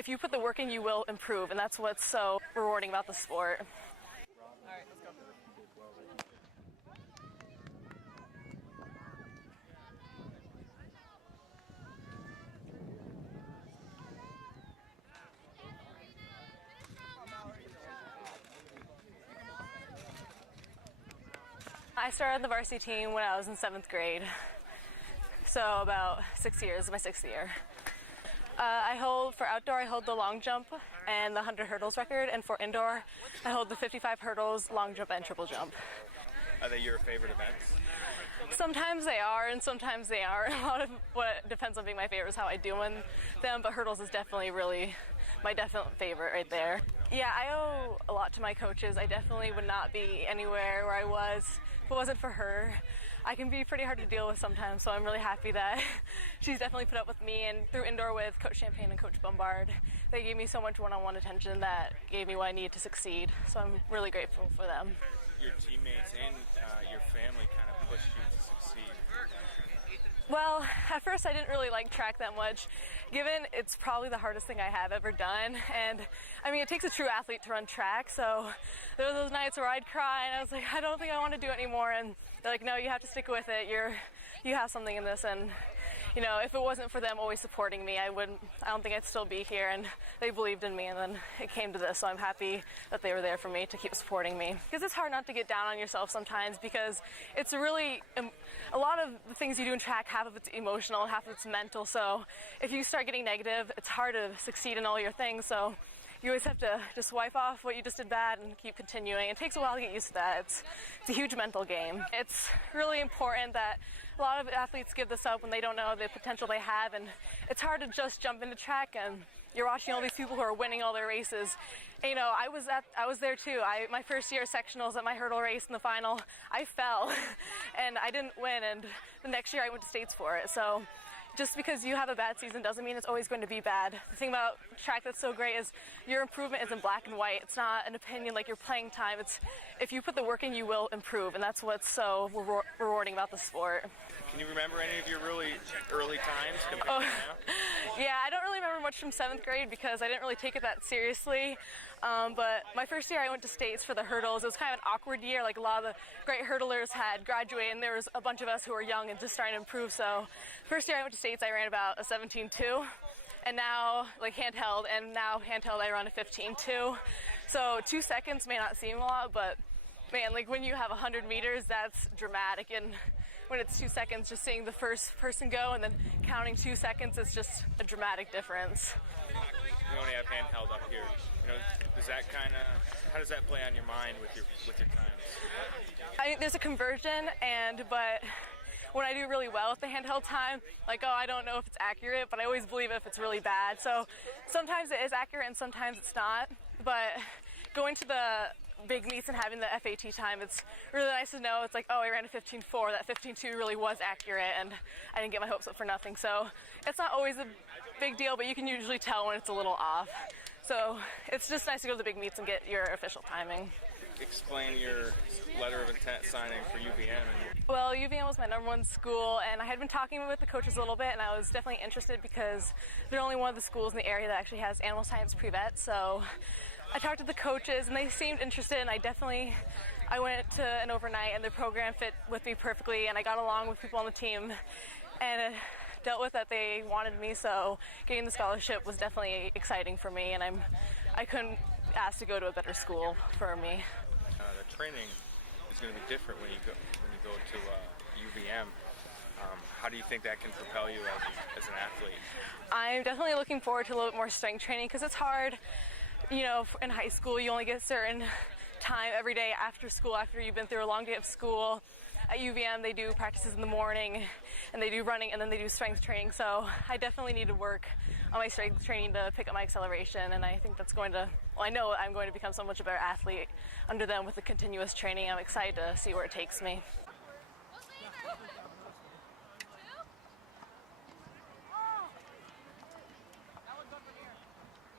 if you put the work in, you will improve, and that's what's so rewarding about the sport. All right, let's go. I started on the varsity team when I was in 7th grade, so about 6 years, my 6th year. For outdoor, I hold the long jump and the 100 hurdles record, and for indoor, I hold the 55 hurdles, long jump, and triple jump. Are they your favorite events? Sometimes they are, and sometimes they aren't. A lot of what depends on being my favorite is how I do in them, but hurdles is definitely really my definite favorite right there. Yeah, I owe a lot to my coaches. I definitely would not be anywhere where I was if it wasn't for her. I can be pretty hard to deal with sometimes, so I'm really happy that she's definitely put up with me. And through indoor with Coach Champagne and Coach Bombard, they gave me so much one-on-one attention that gave me what I needed to succeed. So I'm really grateful for them. Your teammates and your family kind of pushed you to succeed. Well, at first I didn't really like track that much, given it's probably the hardest thing I have ever done. And I mean, it takes a true athlete to run track, so there were those nights where I'd cry and I was like, I don't think I want to do it anymore. And they're like, no, you have to stick with it. You have something in this. And you know, if it wasn't for them always supporting me, I don't think I'd still be here. And they believed in me, and then it came to this. So I'm happy that they were there for me to keep supporting me. Because it's hard not to get down on yourself sometimes, because it's really, a lot of the things you do in track, half of it's emotional, half of it's mental. So if you start getting negative, it's hard to succeed in all your things. So you always have to just wipe off what you just did bad and keep continuing. It takes a while to get used to that. It's a huge mental game. It's really important that a lot of athletes give this up when they don't know the potential they have, and it's hard to just jump into track and you're watching all these people who are winning all their races. And, you know, I was there too. My first year sectionals at my hurdle race in the final, I fell and I didn't win, and the next year I went to states for it. So just because you have a bad season doesn't mean it's always going to be bad. The thing about track that's so great is your improvement is in black and white. It's not an opinion like your playing time. It's if you put the work in, you will improve, and that's what's so rewarding about the sport. Can you remember any of your really early times compared to now? Yeah, I don't really remember much from 7th grade because I didn't really take it that seriously. But my first year I went to states for the hurdles. It was kind of an awkward year. Like, a lot of the great hurdlers had graduated, and there was a bunch of us who were young and just starting to improve. So first year I went to states, I ran about a 17.2. And now, like handheld, I run a 15.2. So 2 seconds may not seem a lot, but man, like when you have 100 meters, that's dramatic. And when it's 2 seconds, just seeing the first person go and then counting 2 seconds, it's just a dramatic difference. You only have handheld up here. You know, how does that play on your mind with your times? There's a conversion, but when I do really well with the handheld time, like, I don't know if it's accurate, but I always believe it if it's really bad. So sometimes it is accurate and sometimes it's not. But going to the big meets and having the FAT time, it's really nice to know. It's like, I ran a 15.4. That 15.2 really was accurate, and I didn't get my hopes up for nothing. So it's not always a big deal, but you can usually tell when it's a little off. So it's just nice to go to the big meets and get your official timing. Explain your letter of intent signing for UVM. Well, UVM was my #1 school, and I had been talking with the coaches a little bit, and I was definitely interested because they're only one of the schools in the area that actually has animal science pre-vet. So I talked to the coaches, and they seemed interested, and I went to an overnight, and the program fit with me perfectly, and I got along with people on the team, and dealt with that they wanted me, so getting the scholarship was definitely exciting for me, and I couldn't ask to go to a better school for me. The training is going to be different when you go to UVM. How do you think that can propel you as an athlete? I'm definitely looking forward to a little bit more strength training because it's hard. You know, in high school you only get a certain time every day after school, after you've been through a long day of school. At UVM they do practices in the morning, and they do running, and then they do strength training. So I definitely need to work on my strength training to pick up my acceleration, and I think that's I know I'm going to become so much a better athlete under them with the continuous training. I'm excited to see where it takes me.